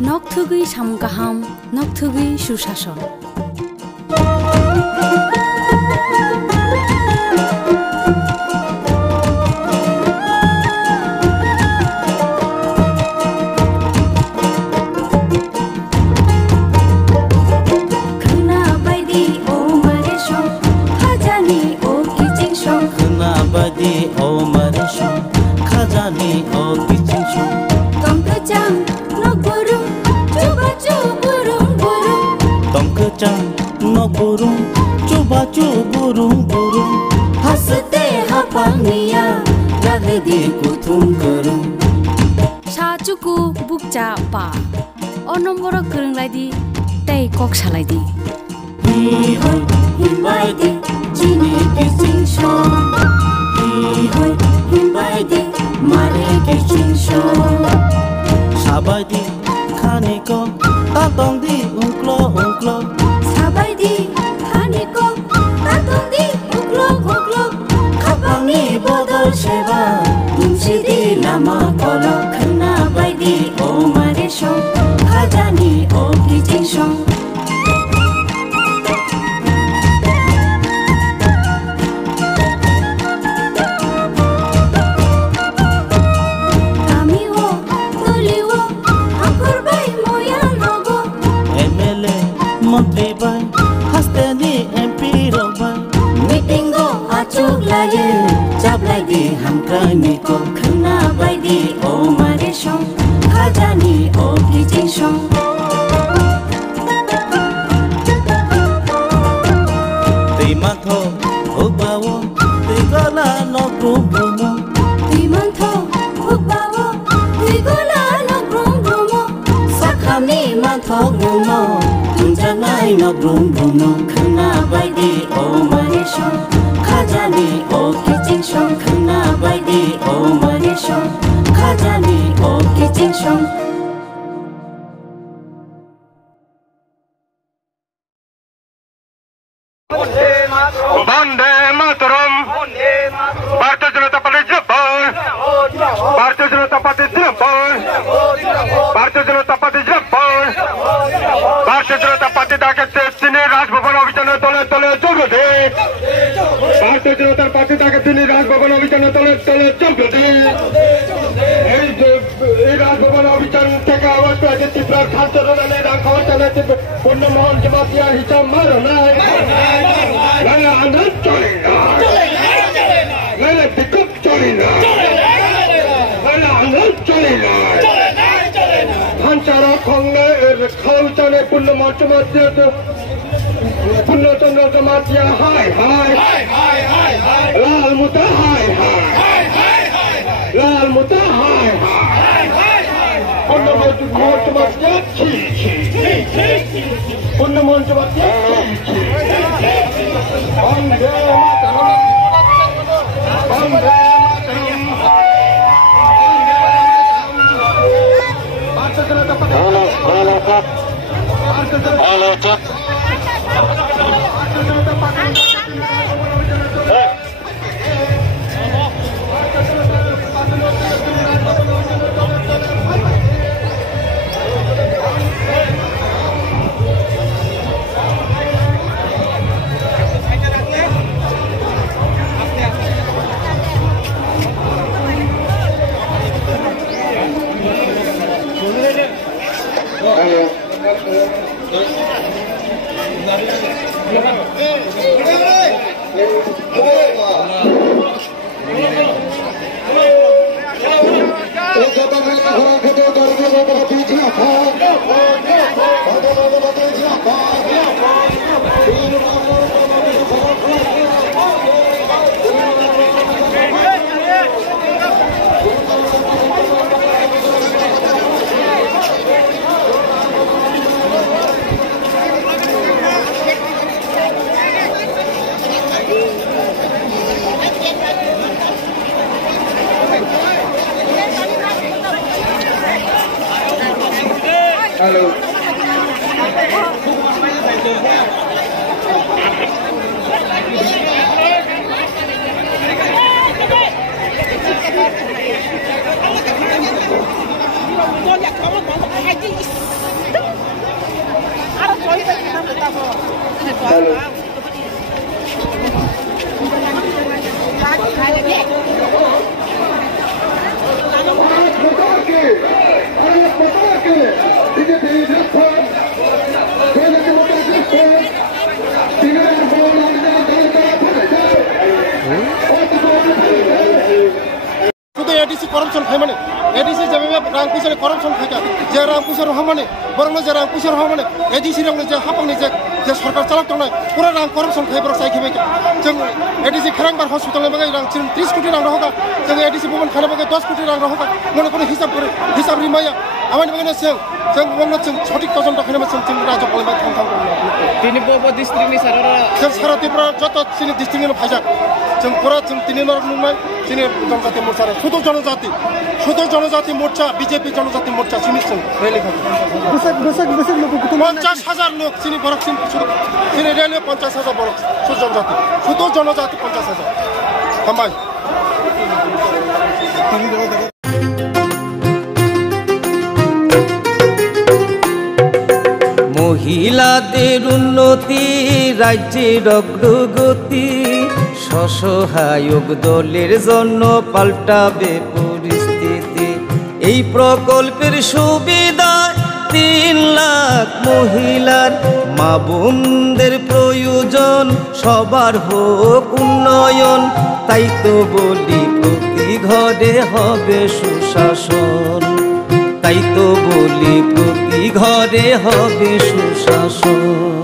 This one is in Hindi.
Nokthugui samgaham, nokthugui susason. No burung, coba burung Hasete hapangnya, jaga di kutung kerung. Sacuku bukca pa, onomboro kerung lagi, tei kok salai di. Hihoi, himbai di, cini kicing shong. Hihoi, himbai di, mare kicing shong. Sabai di, kaniko, tatong di ungklo. Sabai di, kaniko, tatong di ungklo. Kapangi bodol seba, kunci di lama kolok. Kena bai di, o mare shong, kajani o kicing shong. Menteri bay, hasteni MP robai. Meeting go acuk lagi, jab lagi hamkai niko. Kena bay di o mare shong, kajani o kicing shong. Timanto, ugbawo, tigola no brumo. Timanto, ugbawo, tigola no brumo. Sakami manto gumo. Jangai no brum no, kena bai di o mare shong, kajani o kicing shong. Kena bai di o mare shong, kajani o kicing shong. Bande Mataram, Bharatiya Janata Party Zindabad, Bharatiya Janata Party Zindabad, Bharatiya Janata Party Zindabad, Bharatiya Janata Party take Sine Raj Bhavan Abhijana tole jogade, Bharatiya Janata Party take Sine Raj Bhavan Abhijana tole jogade. এই রাজভবন অভিযান থেকে আওয়াজ পেয়েছে ত্রিপুরার খাদ্য রোগানের খবর চালাচ্ছে পূর্ণমোহন জমাতিয়া হিসাব মারো নাই আনন্দ চলে না বিক্ষোভ চলে না আনন্দ চলে না ভাঞ্চারা খঙ্গে খাউচানে পূর্ণমোহন জমাতিয়া পূর্ণচন্দ্র জমাতিয়া হাই লাল মুতা হাই লাল মুতা হাই Purnamon Jamatia Purnamon Jamatia Bande Mataram Bande Tôiอยากเขามาบอกให้ที่ ADC corruption खाई माने एडीसी जब रां पैसा करप्शन खाया जे रां पैसा रहा माने बरं जे रां पैसा रहा माने एडीसी रंग जे हापंनि जे सरकार चलाव तंनाय पूरा रां करप्शन खाई बरं साइखिबाय जों एडीसी खरांबार हस्पिटाल बागै रां 30 कोटी रां रहगा जों एडीसी भवन खाना बागै 10 कोटी रां रहगा मने कोनो हिसाब रिमाया आमानि बागैनो जों गंनो जों सঠিক তদন্ত खालामनो जों राजो खालामबाय थां তিনি বব ডিস্ট্রিক্टनि सारा जों सारा त्रिपुरा जत सिनि डिस्ट्रिक्टनि फायजा जों पूरा जों तिनि नुनाय जोंनि जनजाति मोर्चा शुद्ध जनजाति मोर्चा बीजेपी जनजाति मोर्चा सिमिसन रैली खालामो 50,000 लोक सिनि बरकसिन सिनि रैली 50,000 बरक शुद्ध जनजाति 50,000 हामबाय মহিলাদের উন্নতি রাজ্যের অগ্রগতি স্বসহায়ক দলের জন্য পাল্টাবে পরিস্থিতি এই প্রকল্পের সুবিধা 3 লাখ মহিলার মা বোনদের প্রয়োজন সবার হোক উন্নয়ন তাই তো বলি প্রতি ঘরে হবে সুশাসন তাই তো বলি প্রতি ঘরে হবে সুশাসন।